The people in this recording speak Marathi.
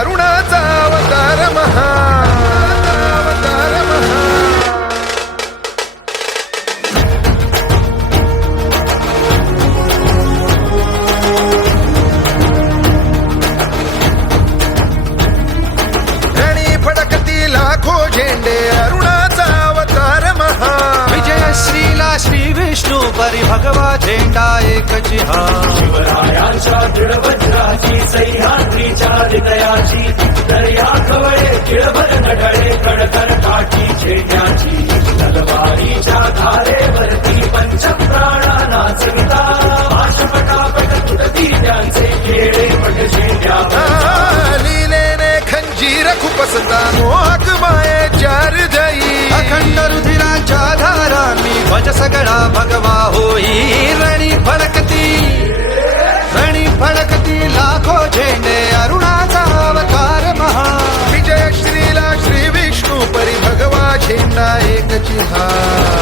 अरुणाचा अवतार महा. अवतार महा लाखो झेंडे अरुणाचा अवतार महा. विजयश्रीला श्री विष्णू परी भगवा झेंडा एक जिहा. शिवरायांचा खवळे किळभर कडकर काठी झेंड्याची तलवारीच्या धारेवरती पंचप्राणाना तुटती त्यांचे खेळे पट झेंड्या खंजीर खुपसता मोहक अखंड रुधिराच्या भज सगळा भगवा होई रणी फडकती। रणी फडकती लाखो झेंडे। Aha.